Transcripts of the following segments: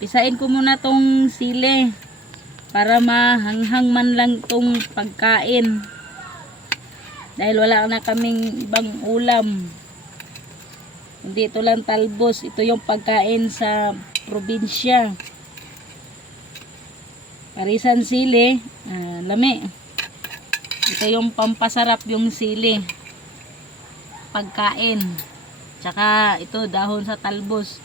Pisain ko muna tong sili para mahanghang man lang tong pagkain. Dahil wala na kaming ibang ulam. Hindi ito lang talbos. Ito yung pagkain sa probinsya. Parisan sili. Lami. Ito yung pampasarap yung sili. Pagkain. Tsaka ito dahon sa talbos.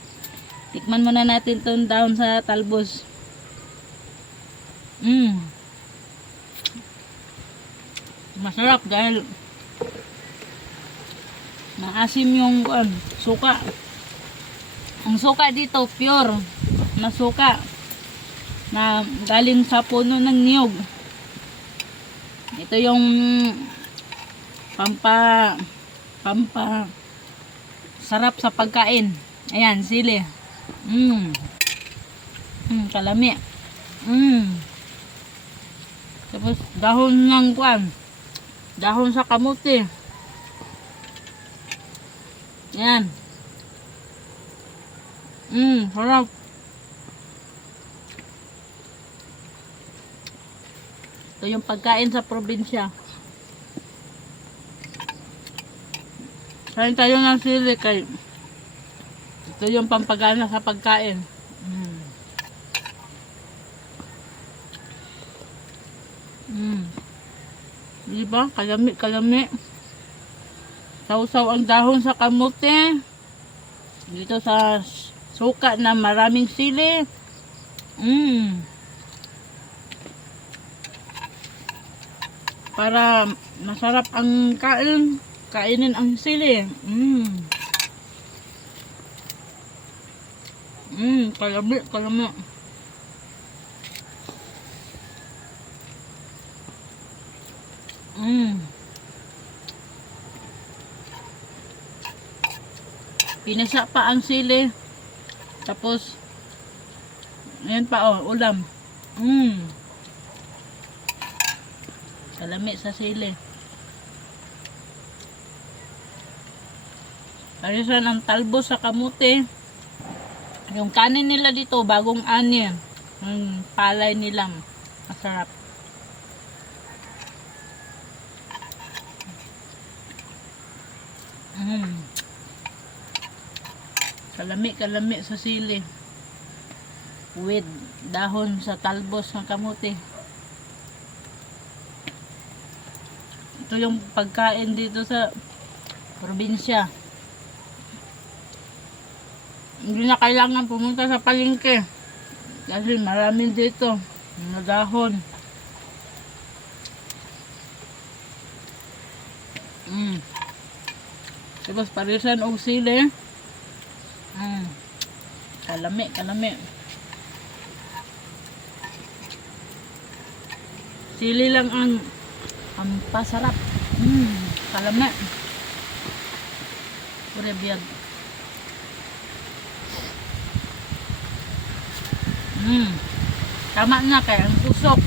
Tikman muna natin itong dahon sa talbos. Masarap dahil maasim yung suka. Ang suka dito pure na suka na galing sa puno ng niyog. Ito yung pampa sarap sa pagkain. Ayan, sili. Kalami. Tapos dahon ng dahon sa kamuti. Ayan. Sarap. Ito yung pagkain sa probinsya. Kain tayo ng sili kay ito yung pampagana sa pagkain. Diba? Kalami. Sausaw ang dahon sa kamote. Dito sa suka na maraming sili. Para masarap ang kainin ang sili. Kalami. Pinasa pa ang sili. Tapos ayan pa ulam. Salami sa sili. Parisan ang talbos sa kamuti. Yung kanin nila dito bagong ani. Yung palay nila masarap. Kalami sa sili with dahon sa talbos ng kamuti. Ito yung pagkain dito sa probinsya. Hindi na kailangan pumunta sa palengke kasi marami dito na dahon. Tapos parisan og sili. Kalami. Sili lang ang pasarap. Kalami. Pure biyag. Tama na kaya ang tusok.